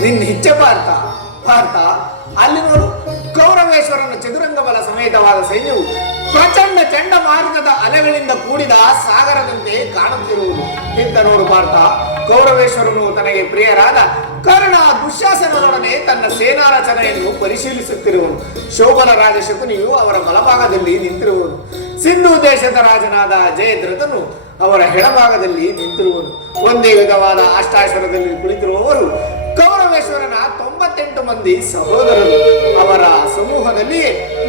ನಿನ್ನ ಇಚ್ಛೆ ಭಾರತ ಪಾರ್ಥ ಅಲ್ಲಿ ನೋಡು ಕೌರವೇಶ್ವರನ ಚದುರಂಗ ಬಲ ಸಮೇತವಾದ ಸೈನ್ಯವು ಪ್ರಚಂಡ ಚಂಡಮಾರುತದ ಅಲೆಗಳಿಂದ ಕೂಡಿದ ಸಾಗರದಂತೆ ಕಾಣುತ್ತಿರುವುದು. ಇತ್ತ ನೋಡು ಭಾರತ ಕೌರವೇಶ್ವರನು ತನಗೆ ಪ್ರಿಯರಾದ ಕರ್ಣ ದುಶ್ಯಾಸನದೊಡನೆ ತನ್ನ ಸೇನಾ ರಚನೆಯನ್ನು ಪರಿಶೀಲಿಸುತ್ತಿರುವನು. ಶೋಭನ ರಾಜ ಶಕುನಿಯು ಅವರ ಬಲಭಾಗದಲ್ಲಿ ನಿಂತಿರುವನು. ಸಿಂಧು ದೇಶದ ರಾಜನಾದ ಜಯದ್ರಥನು ಅವರ ಹೆಳಭಾಗದಲ್ಲಿ ನಿಂತಿರುವನು ಒಂದೇ ವಿಧವಾದ ಅಷ್ಟಾಶ್ವರದಲ್ಲಿ ಕುಳಿತಿರುವವರು ಕೌರವೇಶ್ವರನ ತೊಂಬತ್ತೆಂಟು ಮಂದಿ ಸಹೋದರರು. ಅವರ ಸಮೂಹದಲ್ಲಿ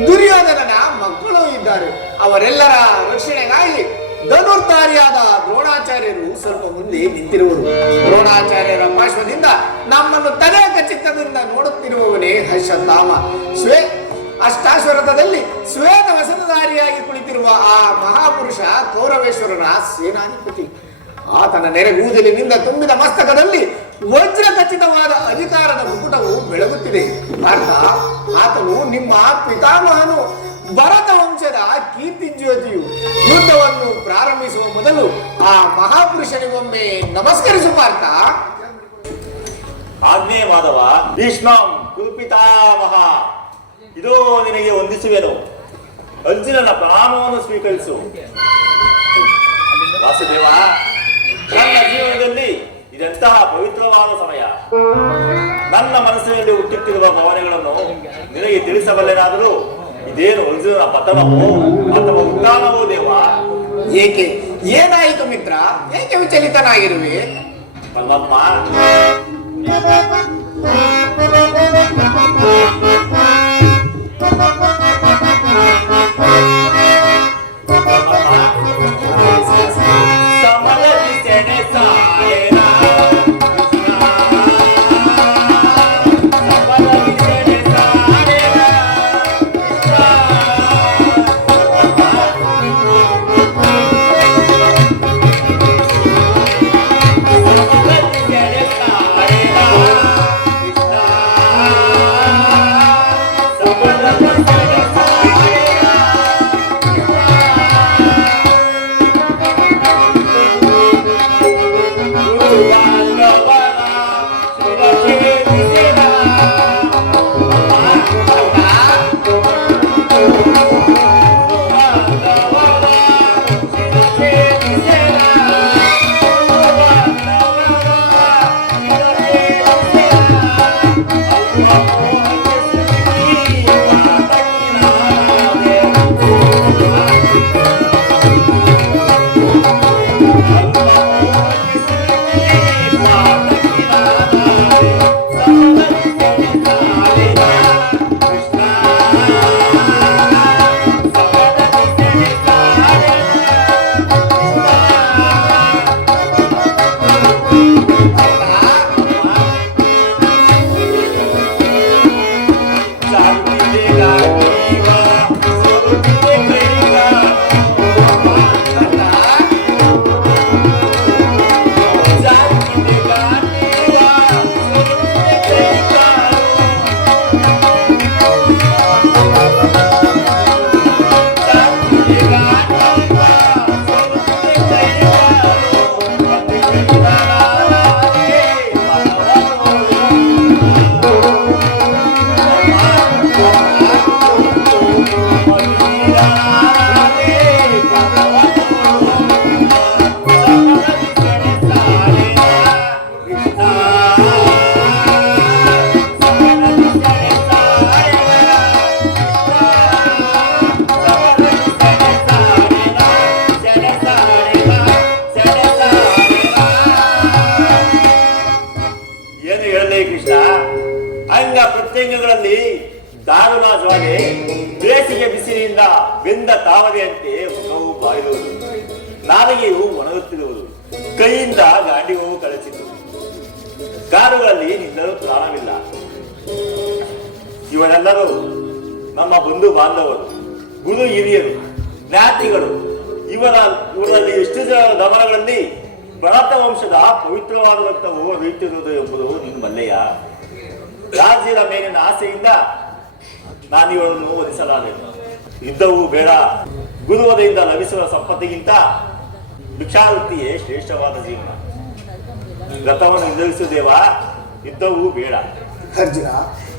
ದುರ್ಯೋಧನನ ಮಕ್ಕಳು ಇದ್ದಾರೆ. ಅವರೆಲ್ಲರ ರಕ್ಷಣೆಗಾಗಿ ಧನುರ್ಧಾರಿಯಾದ ದ್ರೋಣಾಚಾರ್ಯರು ಸ್ವಲ್ಪ ಮುಂದೆ ನಿಂತಿರುವರು. ದ್ರೋಣಾಚಾರ್ಯರ ಪಾರ್ಶ್ವದಿಂದ ನಮ್ಮನ್ನು ತಲೆ ಚಿತ್ತದಿಂದ ನೋಡುತ್ತಿರುವವನೇ ಹರ್ಷತಾಮ ಶ್ವೇ ಅಷ್ಟಾಶ್ವರಥದಲ್ಲಿ ಶ್ವೇತ ವಸನಧಾರಿಯಾಗಿ ಕುಳಿತಿರುವ ಆ ಮಹಾಪುರುಷ ಕೌರವೇಶ್ವರನ ಸೇನಾಧಿಪತಿ. ಆತನ ನೆರೆಗೂದಲಿನಿಂದ ತುಂಬಿದ ಮಸ್ತಕದಲ್ಲಿ ವಜ್ರ ಖಚಿತವಾದ ಅಧಿಕಾರದ ಮುಕುಟವು ಬೆಳಗುತ್ತಿದೆ. ಅರ್ಥ, ಆತನು ನಿಮ್ಮ ಪಿತಾಮಹನು ಭರತ ವಂಶದ ಕೀರ್ತಿ ಜ್ಯೋತಿಯು. ಯುದ್ಧವನ್ನು ಪ್ರಾರಂಭಿಸುವ ಮೊದಲು ಆ ಮಹಾಪುರುಷನಿಗೊಮ್ಮೆ ನಮಸ್ಕರಿಸು ಪಾರ್ಥ. ಆಜ್ಞೆ ಮಾಧವ ಭೀಷ್ಮಂ ಕುರುಪಿತಾಮಹ ಇದೋ ನಿನಗೆ ಹೊಂದಿಸುವೆನು ಅರ್ಜುನನ ಪ್ರಾಣವನ್ನು ಸ್ವೀಕರಿಸು. ವಾಸುದೇವ ನನ್ನ ಜೀವನದಲ್ಲಿ ಇದೆಂತಹ ಪವಿತ್ರವಾದ ಸಮಯ. ನನ್ನ ಮನಸ್ಸಿನಲ್ಲಿ ಹುಟ್ಟುತ್ತಿರುವ ಭಾವನೆಗಳನ್ನು ನಿನಗೆ ತಿಳಿಸಬಲ್ಲೆನಾದರೂ ಇದೇನು ಅರ್ಜುನ ಪತನವೋ ಅಥವಾ ಉದ್ದಾನವೋ ದೇವ? ಏಕೆ? ಏನಾಯಿತು ಮಿತ್ರ? ಏಕೆ ವಿಚಲಿತನಾಗಿರುವೆ? ಪರಮಾತ್ಮ Yeah. ಇವರೆಲ್ಲರೂ ನಮ್ಮ ಬಂಧು ಬಾಂಧವರು, ಗುರು ಹಿರಿಯರು, ಜ್ಞಾತಿಗಳು, ಇವರ ಇವರಲ್ಲಿ ಎಷ್ಟು ಜನ ಗಮನಗಳಲ್ಲಿ ಭರತ ವಂಶದ ಪವಿತ್ರವಾದ ರಕ್ತವು ರೀತಿರುವುದು ಎಂಬುದು ನಿನ್ನ ಮಲ್ಲೆಯ ರಾಜ್ಯದ ಮೇಲಿನ ಆಸೆಯಿಂದ ನಾನು ಇವರನ್ನು ವಧಿಸಲಾರೆ ಯುದ್ಧವು ಬೇಡ. ಗುರುವದೆಯಿಂದ ಲಭಿಸುವ ಸಂಪತ್ತಿಗಿಂತ ಭಿಕ್ಷಾವೃತ್ತಿಯೇ ಶ್ರೇಷ್ಠವಾದ ಜೀವನ. ರಥವನ್ನು ನಿರ್ಧರಿಸುವುದೇವ ಯುದ್ಧವೂ ಬೇಡ. ಅರ್ಜುನ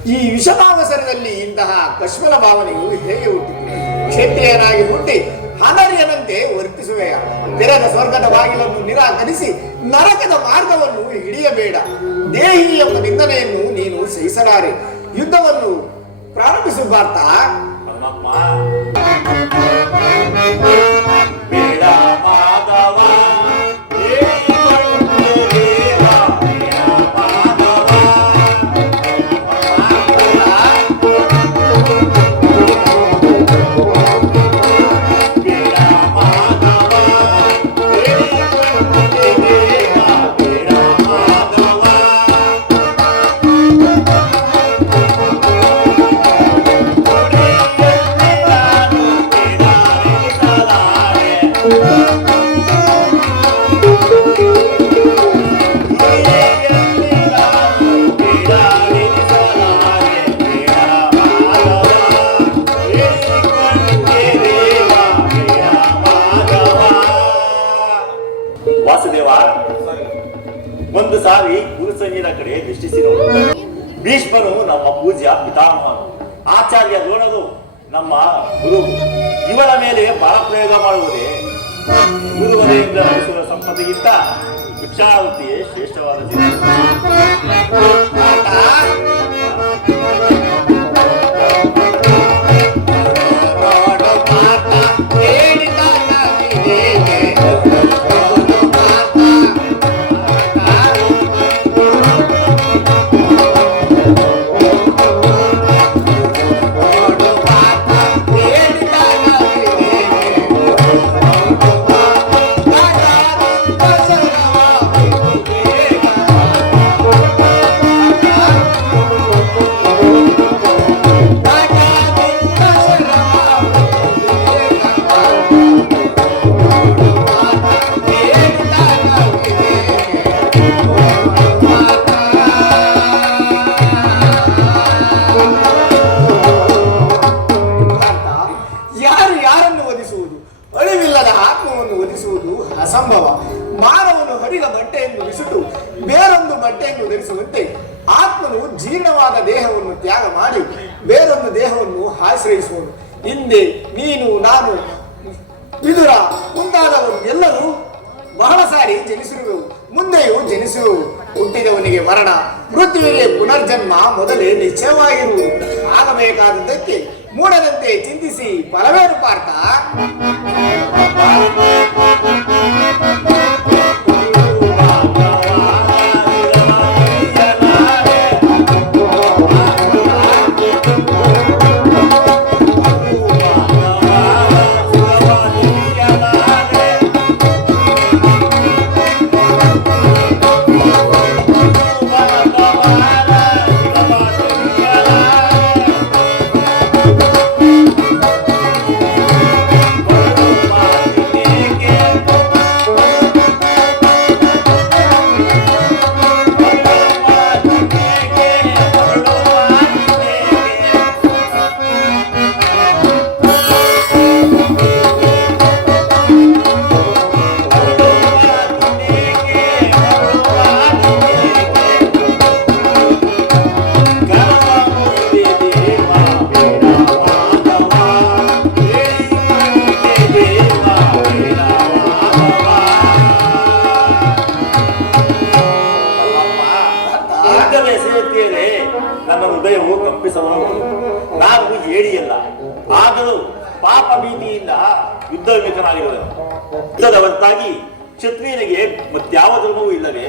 ಈ ವಿಷಮಾವಸರದಲ್ಲಿ ಇಂತಹ ಕಶ್ಮಲ ಭಾವನೆಯು ಹೇಗೆ ಹುಟ್ಟಿದೆ ಕ್ಷತ್ರಿಯನಾಗಿ ಹುಟ್ಟಿ ಹನರಿಯನಂತೆ ವರ್ತಿಸುವೆಯ ತೆರೆದ ಸ್ವರ್ಗದ ಬಾಗಿಲನ್ನು ನಿರಾಕರಿಸಿ ನರಕದ ಮಾರ್ಗವನ್ನು ಹಿಡಿಯಬೇಡ. ದೇಹಿ ಎಂಬ ನಿಂದನೆಯನ್ನು ನೀನು ಸಹಿಸಲಾರೆ. ಯುದ್ಧವನ್ನು ಪ್ರಾರಂಭಿಸುವ ಬೇಡ ಮಾಧವ. ಸಂಪತ್ತಿಗಿಂತ ಭಿಕ್ಷಾವೃತ್ತಿಯೇ ಶ್ರೇಷ್ಠವಾದ ಜೀವನ ಪಾಪ ಭೀತಿಯಿಂದ ಯುದ್ಧ ವಿಮುಖನಾಗಿರುವನು ಯುದ್ಧದ ಹೊರತಾಗಿ ಕ್ಷತ್ರಿಯನಿಗೆ ಮತ್ಯಾವ ಧರ್ಮವೂ ಇಲ್ಲವೇ?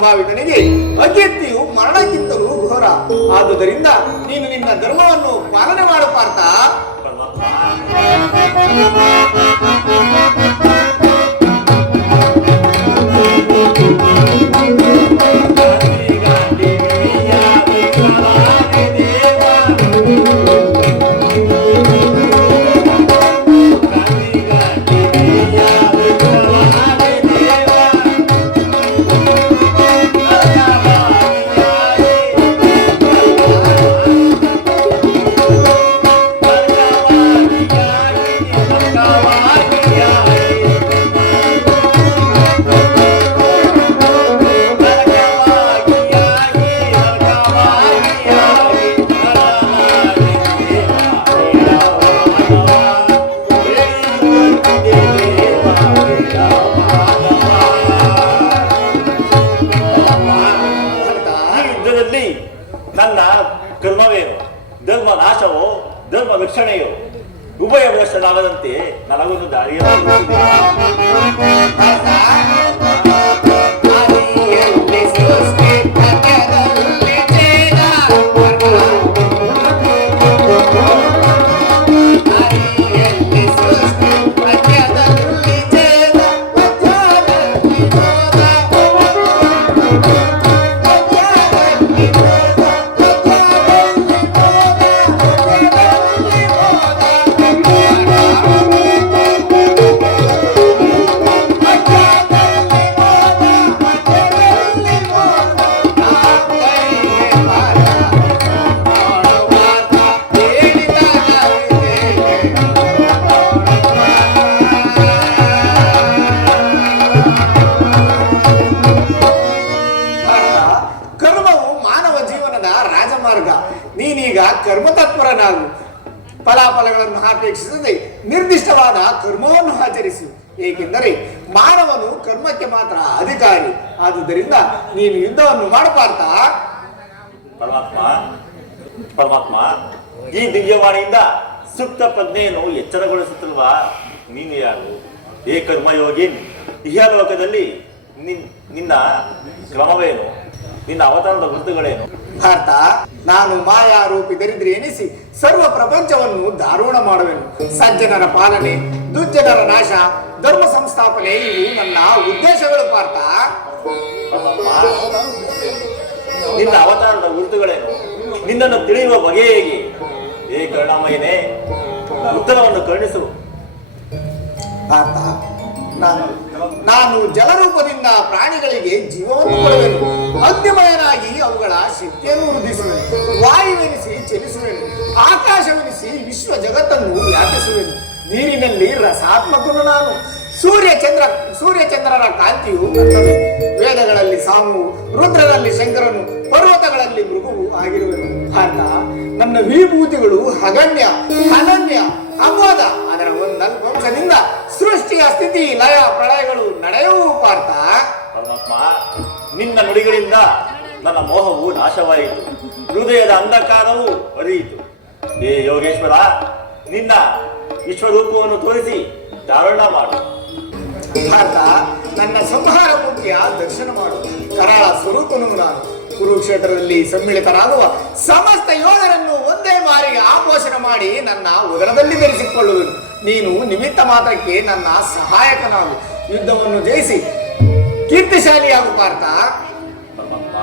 ಸಂಭಾವಿತನಿಗೆ ಅಕೀರ್ತಿಯು ಮರಣಕ್ಕಿಂತಲೂ ಘೋರ. ಆದುದರಿಂದ ನೀನು ನಿನ್ನ ಧರ್ಮವನ್ನು ಪಾಲನೆ ಮಾಡು ಪ್ರಜ್ಞೆಯನ್ನು ಎಚ್ಚರಗೊಳಿಸುತ್ತಲ್ವಾ? ನೀನು ಯಾರು? ಏ ಕರ್ಮಯೋಗಿ ಇಹಲೋಕದಲ್ಲಿ ನಿನ್ ನಿನ್ನ ಕ್ರಮವೇನು ನಿನ್ನ ಅವತಾರದ ವೃತ್ತಗಳೇನು ಭಾರತ ನಾನು ಮಾಯಾ ರೂಪಿ ದರಿದ್ರೆ ಎನಿಸಿ ಸರ್ವ ಪ್ರಪಂಚವನ್ನು ದಾರುಣ ಮಾಡುವೆನು. ಸಜ್ಜನರ ಪಾಲನೆ ದುರ್ಜನರ ನಾಶ ಧರ್ಮ ಸಂಸ್ಥಾಪನೆ ಇವು ನನ್ನ ಉದ್ದೇಶಗಳು ಪಾರ್ಥ. ನಿನ್ನ ಅವತಾರದ ಗುರುತುಗಳೇನು? ನಿನ್ನನ್ನು ತಿಳಿಯುವ ಬಗೆ ಹೇಗೆ? ಏ ಕರುಣಾಮಯನೇ ಉತ್ತರವನ್ನು ಕರುಣಿಸು. ತಾತ ನಾನು ನಾನು ಜಲರೂಪದಿಂದ ಪ್ರಾಣಿಗಳಿಗೆ ಜೀವವನ್ನು ಕೊಡುವೆನು. ಮಧ್ಯಮಯನಾಗಿ ಅವುಗಳ ಶಕ್ತಿಯನ್ನು ವೃದ್ಧಿಸುವೆನು. ವಾಯುವೆನಿಸಿ ಚಲಿಸುವೆನು. ಆಕಾಶವೆನಿಸಿ ವಿಶ್ವ ಜಗತ್ತನ್ನು ವ್ಯಾಪಿಸುವೆನು. ನೀರಿನಲ್ಲಿ ರಸಾತ್ಮಕನು ನಾನು. ಸೂರ್ಯ ಚಂದ್ರ, ಸೂರ್ಯ ಚಂದ್ರರ ಕಾಂತಿಯು ವೇದಗಳಲ್ಲಿ ಸಾಮು ರುದ್ರನಲ್ಲಿ ಶಂಕರನು, ಪರ್ವತಗಳಲ್ಲಿ ಮೃಗುವು ಆಗಿರುವೆನು. ಭಾರತ ನನ್ನ ವಿಭೂತಿಗಳು ಅಗಣ್ಯ ಅನನ್ಯ ಅಮೋದ ಅದರ ಒಂದಲ್ಪ ಅಂಶದಿಂದ ಸೃಷ್ಟಿಯ ಸ್ಥಿತಿ ಲಯ ಪ್ರಳಯಗಳು ನಡೆಯುವ ಪಾರ್ಥ. ಪರಮಾತ್ಮ ನಿನ್ನ ನುಡಿಗಳಿಂದ ನನ್ನ ಮೋಹವು ನಾಶವಾಯಿತು. ಹೃದಯದ ಅಂಧಕಾರವು ಅರಿಯಿತು ಏ ಯೋಗೇಶ್ವರ ನಿನ್ನ ವಿಶ್ವರೂಪವನ್ನು ತೋರಿಸಿ ಧಾರಣ ಮಾಡು. ಭಾರತ ನನ್ನ ಸಂಹಾರ ಮುಖ್ಯ ದರ್ಶನ ಮಾಡು. ಕರಾಳ ಸ್ವರೂಪನು ನಾನು. ಕುರುಕ್ಷೇತ್ರದಲ್ಲಿ ಸಮ್ಮಿಳಿತರಾಗುವ ಸಮಸ್ತ ಯೋಧರನ್ನು ಒಂದೇ ಬಾರಿಗೆ ಆಪೋಷಣ ಮಾಡಿ ನನ್ನ ಉದರದಲ್ಲಿ ಧರಿಸಿಕೊಳ್ಳುವೆನು ನೀನು ನಿಮಿತ್ತ ಮಾತ್ರಕ್ಕೆ ನನ್ನ ಸಹಾಯಕನಾಗು. ಯುದ್ಧವನ್ನು ಜಯಿಸಿ ಕೀರ್ತಿಶಾಲಿಯಾಗು ಪಾರ್ಥ. ಪರಮಾತ್ಮ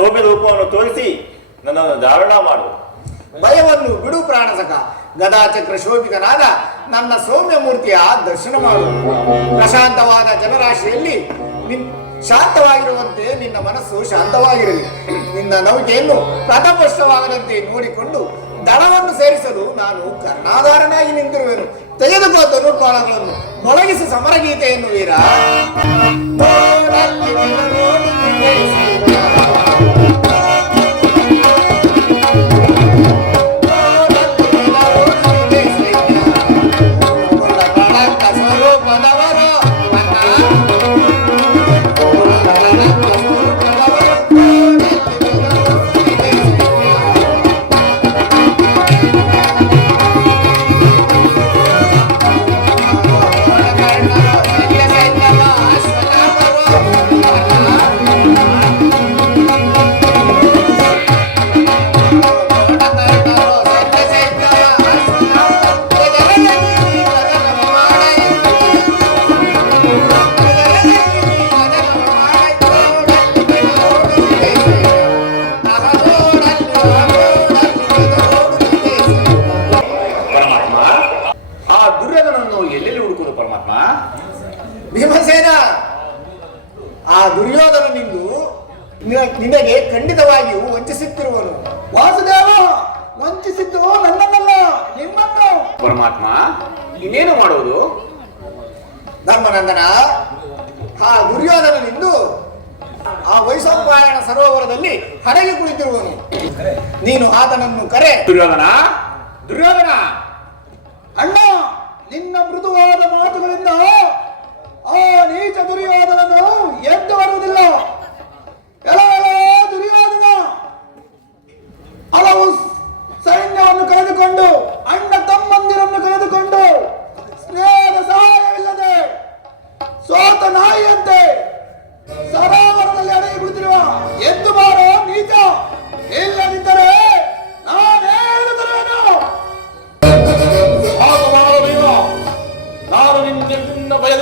ಸೌಮ್ಯ ರೂಪವನ್ನು ತೋರಿಸಿ ನನ್ನನ್ನು ಧಾರಣ ಮಾಡು. ಭಯವನ್ನು ಬಿಡು ಪ್ರಾಣಸಕ. ಗದಾಚಕ್ರ ಶೋಭಿತನಾದ ನನ್ನ ಸೌಮ್ಯ ಮೂರ್ತಿಯ ದರ್ಶನ ಮಾಡು. ಪ್ರಶಾಂತವಾದ ಜನರಾಶಿಯಲ್ಲಿ ನಿನ್ ಶಾಂತವಾಗಿರುವಂತೆ ನಿನ್ನ ಮನಸ್ಸು ಶಾಂತವಾಗಿರಲಿ. ನಿನ್ನ ನೌಕೆಯನ್ನು ಪ್ರಥಮಷ್ಟವಾಗದಂತೆ ನೋಡಿಕೊಂಡು ದಳವನ್ನು ಸೇರಿಸಲು ನಾನು ಕರ್ಣಾಧಾರನಾಗಿ ನಿಂತಿರುವೆನು. ತೆಗೆದುಕೋ ಧನುರ್ಬಾಣಗಳನ್ನು ಮೊಳಗಿಸಿ ಸಮರಗೀತೆಯನ್ನು ವೀರ. ದುರ್ಯೋಧನನ್ನು ಎಲ್ಲೆಲ್ಲಿ ಹುಡುಕೋದು ಪರಮಾತ್ಮ? ಭೀಮಸೇನ! ಆ ದುರ್ಯೋಧನ ನಿಂದು ನಿನಗೆ ಖಂಡಿತವಾಗಿಯೂ ವಂಚಿಸುತ್ತಿರುವನು. ವಾಸುದೇವ, ವಂಚಿಸಿದ್ದು ನನ್ನನ್ನಲ್ಲ ನಿಮ್ಮನ್ನು. ಪರಮಾತ್ಮ, ಇನ್ನೇನು ಮಾಡುವುದು? ಧರ್ಮನಂದನ, ಆ ದುರ್ಯೋಧನನಿಂದು ಆ ವೈಶಂಪಾಯಣ ಸರೋವರದಲ್ಲಿ ಹಡಗಿ ಕುಳಿತಿರುವನು. ನೀನು ಆತನನ್ನು ಕರೆ. ದುರ್ಯೋಧನ ದುರ್ಯೋಧನ, ಅಣ್ಣ! ನಿನ್ನ ಮೃದುವಾದ ಮಾತುಗಳಿಂದ ಆ ನೀಚ ದುರ್ಯೋಧನನು ಎದ್ದು ಬರುವುದಿಲ್ಲ. ಎಲ ಎಲ, ದುರ್ಯೋಧನ! ಹಲವು ಸೈನ್ಯವನ್ನು ಕಳೆದುಕೊಂಡು, ಅಣ್ಣ ತಮ್ಮಂದಿರನ್ನು ಕಳೆದುಕೊಂಡು ಸ್ನೇಹದ ಸಹಾಯವಿಲ್ಲದೆ ಸೋತ ನಾಯಿಯಂತೆ ಸರೋವರದಲ್ಲಿ ಅಡಗಿ ಕುಳಿತಿರುವ ಎದ್ದು ಬಾರೋ ನೀಚ ಇಲ್ಲದಿದ್ದರೆ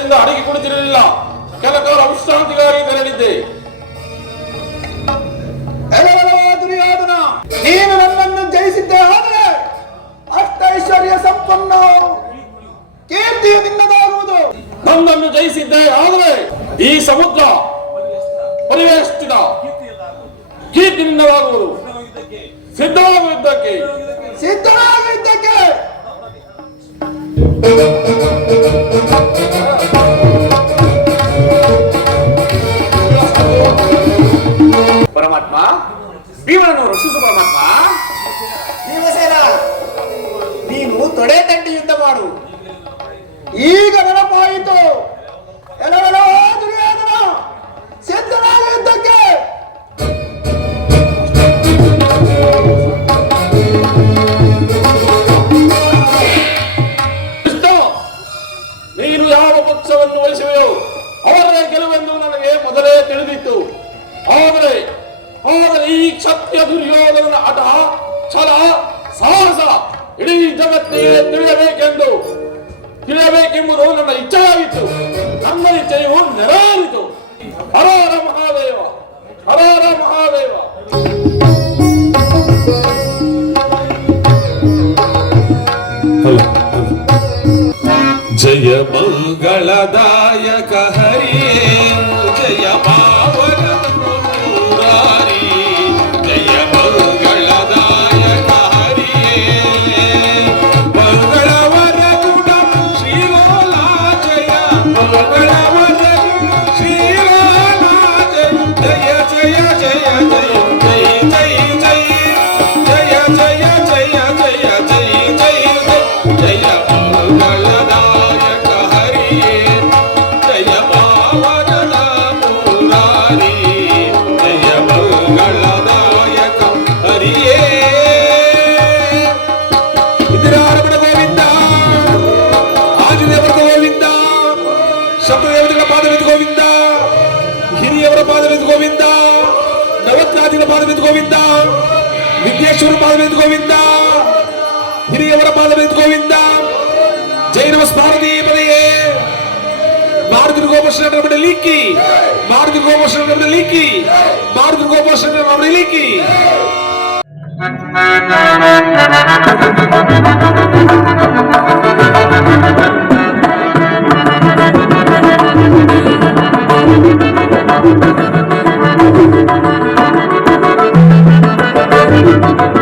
ಭಯದಿಂದ ಅಡಗಿ ಕುಳಿತಿರಲಿಲ್ಲ. ಕೆಲ ಕಾಲ ವಿಶ್ರಾಂತಿಗಾಗಿ ತೆರಳಿದ್ದೆ. ನೀನು ನನ್ನನ್ನು ಜಯಿಸಿದ್ದೆ ಆದರೆ ಅಷ್ಟೈಶ್ವರ್ಯ ಸಂಪನ್ನ ಕೀರ್ತಿಯು ನಿನ್ನದಾಗುವುದು. ನನ್ನನ್ನು ಜಯಿಸಿದ್ದೆ ಆದರೆ ಈ ಸಮುದ್ರ ಪರಿವೇಷ್ಟಿತ ಕೀರ್ತಿ ನಿನ್ನದಾಗುವುದು. ಸಿದ್ಧವಾಗಿದ್ದಕ್ಕೆ. ಯುದ್ಧಕ್ಕೆ ಭೀಮನನ್ನು ರಕ್ಷಿಸು ಪರಮಾತ್ಮ ಭೀಮಸೇನ ನೀನು ತೊಡೆ ತಟ್ಟಿ ಯುದ್ಧ ಮಾಡು. ಈಗ ನೆನಪಾಯಿತು. ದುರ್ಯೋಧನ ಕೃಷ್ಣ ನೀನು ಯಾವ ಪಕ್ಷವನ್ನು ವಹಿಸುವೆಯೋ ಅವರೇ ಗೆಲುವೆಂದು ನನಗೆ ಮೊದಲೇ ತಿಳಿದಿತ್ತು. ಆದರೆ ಆದರೆ ಈ ಕ್ಷತ್ರಿಯ ದುರ್ಯೋಧನನ ಹಠ, ಛಲ, ಸಾಹಸ ಇಡೀ ಜಗತ್ತಿಗೆ ತಿಳಿಯಬೇಕೆಂದು, ತಿಳಿಯಬೇಕೆಂಬುದು ನನ್ನ ಇಚ್ಛೆಯಾಗಿತ್ತು. ನನ್ನ ಇಚ್ಛೆಯು ನೆರವೇರಿತು. ಹರಾರ ಮಹಾದೇವ ಹರಾರ ಮಹಾದೇವ. ಜಯ ಮಂಗಳದಾಯಕ. Ramana Govinda ఆంజనేయవర్గ Govinda శబ్దదేవతల పాదమితి Govinda హిరియవర పాదమితి Govinda నవత్నాథిల పాదమితి Govinda Vidyeshwara పాదమితి Govinda హిరియవర పాదమితి Govinda జైనవ స్మారదీపదయే Maruti Gopalakrishna రమణలికి Thank you.